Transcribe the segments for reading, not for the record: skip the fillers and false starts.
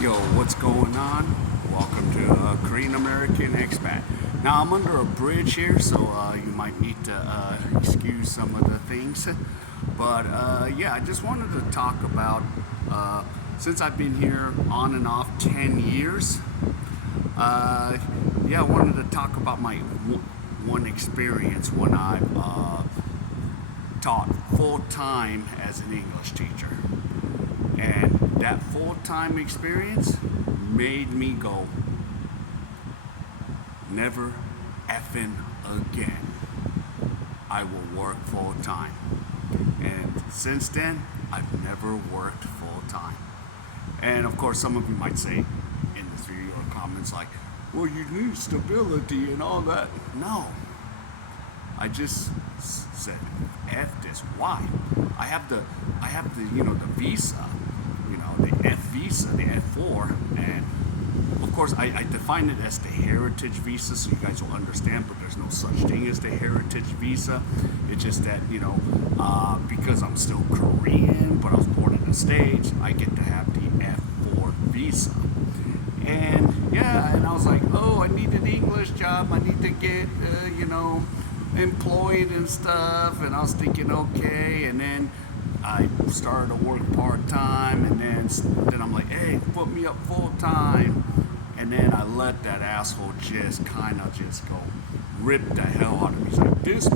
Yo, what's going on? Welcome to Korean American Expat. Now, I'm under a bridge here, so you might need to excuse some of the things. But yeah, I just wanted to talk about since I've been here on and off 10 years. Yeah, I wanted to talk about my one experience when I taught full time as an English teacher. And that full time experience made me go, never effing again. I will work full time. And since then, I've never worked full time. And of course, some of you might say in the video or comments, like, well, you need stability and all that. No, I just said, F this. Why? I have the visa, the F visa, the F4, and of course I define it as the heritage visa, so you guys will understand. But there's no such thing as the heritage visa. It's just that because I'm still Korean, but I was born in the States, I get to have the F4 visa. And yeah, and I was like, oh, I need an English job. I need to get, employed and stuff. And I was thinking, okay. And then I started to work part time. And then I'm like, hey, put me up full time. And then I let that asshole just kind of just go rip the hell out of me. He's like, this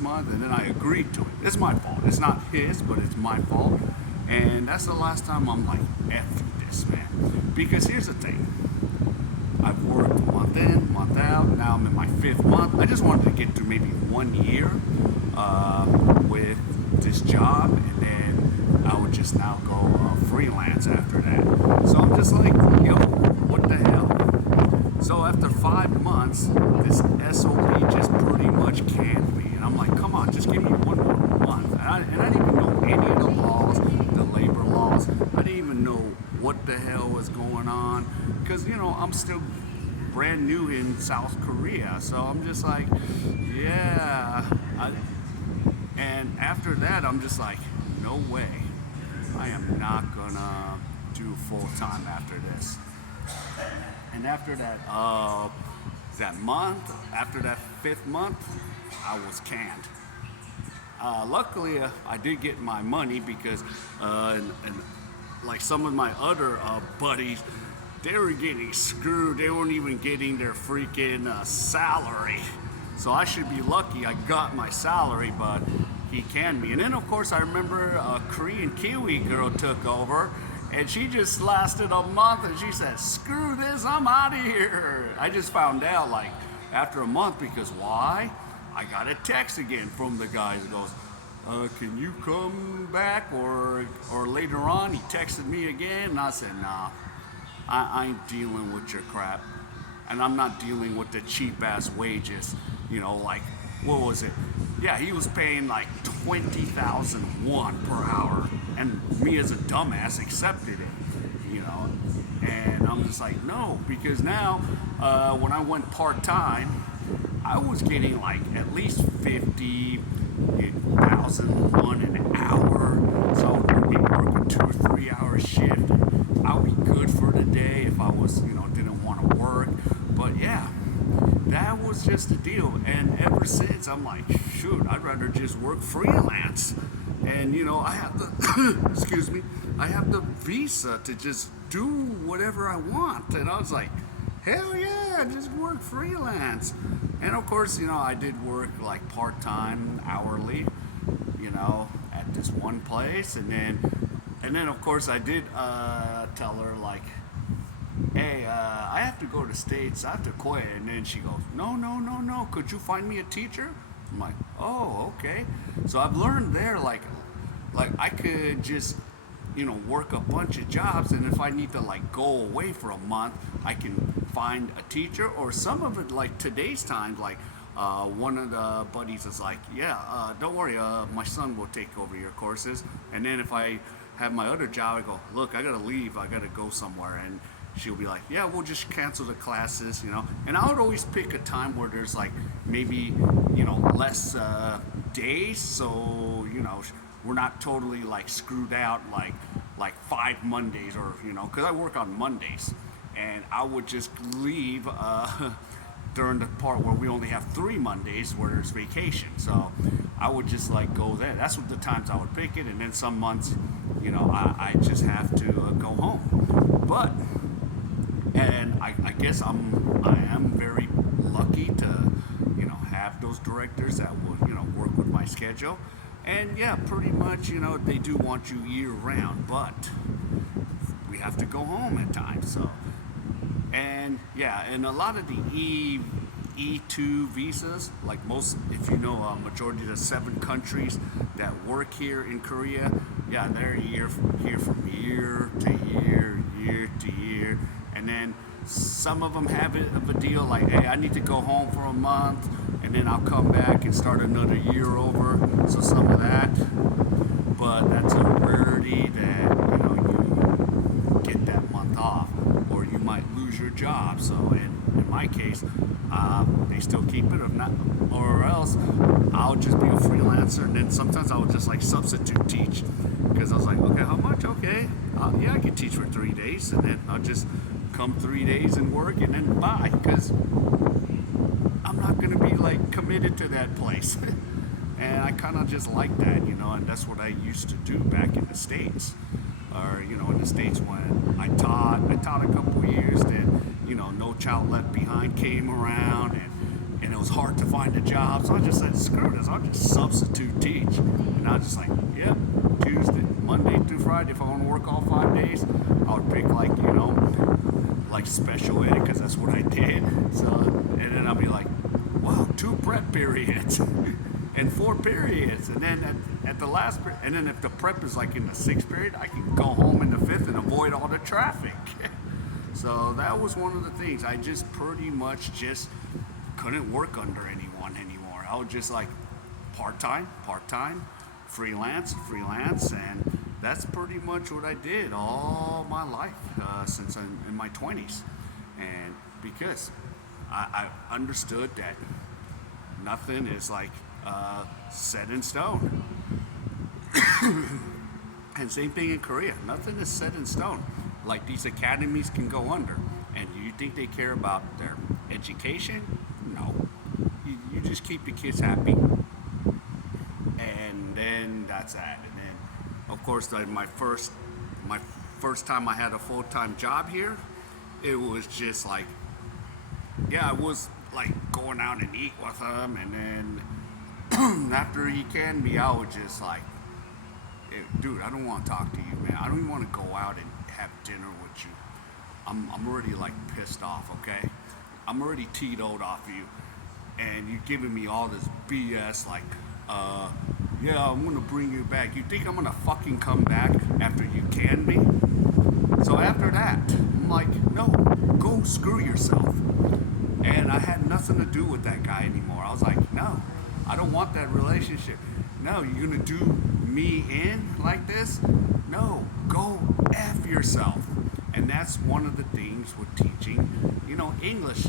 month. And then I agreed to it. It's my fault. It's not his, but it's my fault. And that's the last time I'm like, F this, man. Because here's the thing. I've worked month in, month out. Now I'm in my 5th month. I just wanted to get through maybe 1 year with this job, and then I would just now go freelance after that. So I'm just like, yo, what the hell? So after 5 months, this SOB just pretty much canned me, and I'm like, come on, just give me 1 more month. And I didn't even know any of the laws, the labor laws. I didn't even know what the hell was going on, because I'm still brand new in South Korea, so I'm just like, yeah. And after that, I'm just like, no way, I am not gonna do full time after this. And after that month, after that 5th month, I was canned. Luckily, I did get my money because, and like some of my other buddies, they were getting screwed. They weren't even getting their freaking salary. So I should be lucky I got my salary, but he canned me. And then, of course, I remember a Korean Kiwi girl took over, and she just lasted a month, and she said, screw this, I'm out of here. I just found out, like, after a month, because why? I got a text again from the guy that goes, can you come back or later on? He texted me again, and I said, nah, I ain't dealing with your crap, and I'm not dealing with the cheap ass wages. Like, what was it? Yeah, he was paying like 20,000 won per hour, and me as a dumbass accepted it. And I'm just like, no, because now when I went part time, I was getting like at least 50,000 won an hour, so I would be working 2 or 3 hour shift. I'll be good for the day if I was, didn't want to work. But yeah, that was just the deal. And ever since, I'm like, shoot, I'd rather just work freelance. And I have the, excuse me, I have the visa to just do whatever I want. And I was like, hell yeah, just work freelance. And of course, I did work like part time, hourly, at this one place, and then of course I did tell her, like, hey, I have to go to States, I have to quit. And then she goes, no, could you find me a teacher? I'm like, oh, okay. So I've learned there, like I could just work a bunch of jobs, and if I need to like go away for a month, I can find a teacher. Or some of it, like today's times, like one of the buddies is like, yeah, don't worry, my son will take over your courses. And then if I have my other job, I go, look, I gotta leave, I gotta go somewhere, and she'll be like, yeah, we'll just cancel the classes. And I would always pick a time where there's like maybe less days, so we're not totally like screwed out, like like 5 Mondays, or because I work on Mondays, and I would just leave during the part where we only have 3 Mondays where there's vacation. So I would just like go there. That's what the times I would pick it, and then some months, I just have to go home. But and I guess I am very lucky to have those directors that would work with my schedule, and yeah, pretty much they do want you year round, but we have to go home at times. So and yeah, and a lot of the E2 visas, like most, if majority of the 7 countries that work here in Korea, yeah, they're here from year to year, year to year, and then some of them have it of a deal like, hey, I need to go home for a month, and then I'll come back and start another year over. So some of that, but that's a rarity that you get that month off, or you might lose your job. So in my case, they still keep it, or not, or else I'll just be a freelancer, and then sometimes I would just like substitute teach, because I was like, okay, how much? Okay, yeah, I can teach for 3 days, and then I'll just come 3 days and work, and then bye, because I'm not going to be like committed to that place. And I kind of just like that, and that's what I used to do back in the States. Or, in the States when I taught a couple years, then, No Child Left Behind came around, and it was hard to find a job. So I just said, screw this, I'll just substitute teach. And I was just like, yep, Tuesday, Monday through Friday, if I want to work all 5 days, I would pick like special ed, because that's what I did. So, and then I'll be like, wow, 2 prep periods and 4 periods, and then at the last, and then if the prep is like in the 6th period, I can go home in the 5th and avoid all the traffic. So that was one of the things. I just pretty much just couldn't work under anyone anymore. I was just like part-time, freelance, and that's pretty much what I did all my life, since I'm in my 20s. And because I understood that nothing is like set in stone. And same thing in Korea. Nothing is set in stone. Like, these academies can go under. And you think they care about their education? No. You just keep the kids happy. And then that's that. And then, of course, like my first time I had a full-time job here, it was just like, yeah, I was like going out and eat with him, and then after he canned me, I was just like, hey, dude, I don't want to talk to you, man. I don't even want to go out and have dinner with you. I'm already like pissed off, okay? I'm already teetoed off you, and you're giving me all this BS like, yeah, I'm gonna bring you back. You think I'm gonna fucking come back after you can me? So after that, I'm like, no, go screw yourself. And I had nothing to do with that guy anymore. I was like, no, I don't want that relationship. No, you're gonna do me in like this? No, go F yourself. And that's one of the things with teaching, English.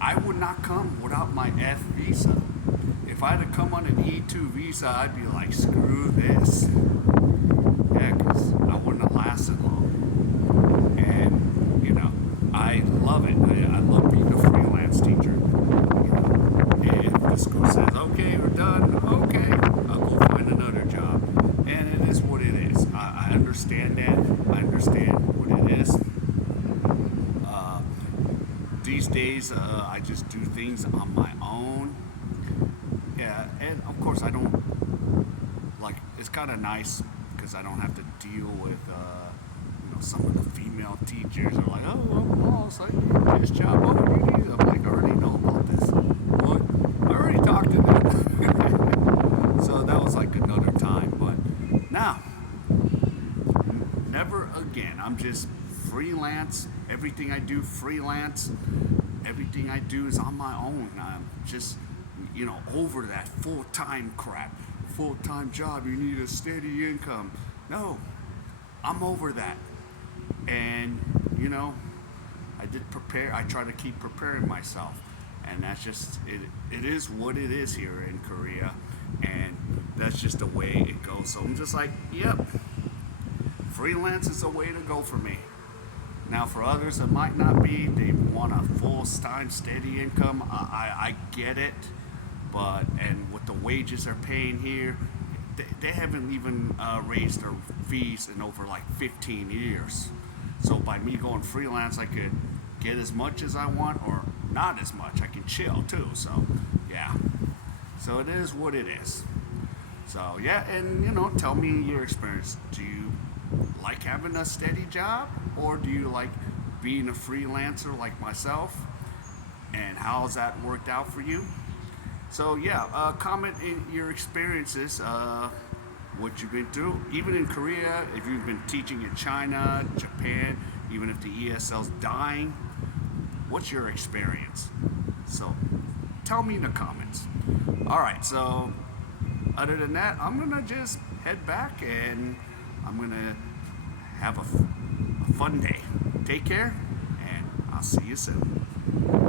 I would not come without my F visa. If I had to come on an E2 visa, I'd be like, screw this. Yeah, because I wouldn't have lasted long. And, I love it. I love being a freelance teacher. If the school says, okay, we're done, okay, I'll go find another job. And it is what it is. I understand that. I understand what it is. These days, I just do things on my own. Yeah, and of course I don't, like, it's kind of nice because I don't have to deal with, some of the female teachers are like, oh, well, it's like, this job, what do you need? I'm like, I already know about this. What? I already talked to them. So that was like another time, but now, never again. I'm just freelance. Everything I do, freelance. Everything I do is on my own. I'm just, over that full-time crap. Full-time job, you need a steady income. No, I'm over that. And, I try to keep preparing myself. And that's just, it is what it is here in Korea. And that's just the way it goes. So I'm just like, yep, freelance is a way to go for me. Now, for others, it might not be. They want a full-time steady income. I get it, but and with the wages they're paying here, they haven't even raised their fees in over like 15 years. So by me going freelance, I could get as much as I want or not as much. I can chill too. So yeah. So it is what it is. So yeah, and tell me your experience. Do you like having a steady job, or do you like being a freelancer like myself? And how's that worked out for you? So yeah, comment in your experiences, what you've been through, even in Korea, if you've been teaching in China, Japan, even if the ESL's dying. What's your experience? So tell me in the comments. All right, so other than that, I'm gonna just head back and I'm gonna have a fun day. Take care, and I'll see you soon.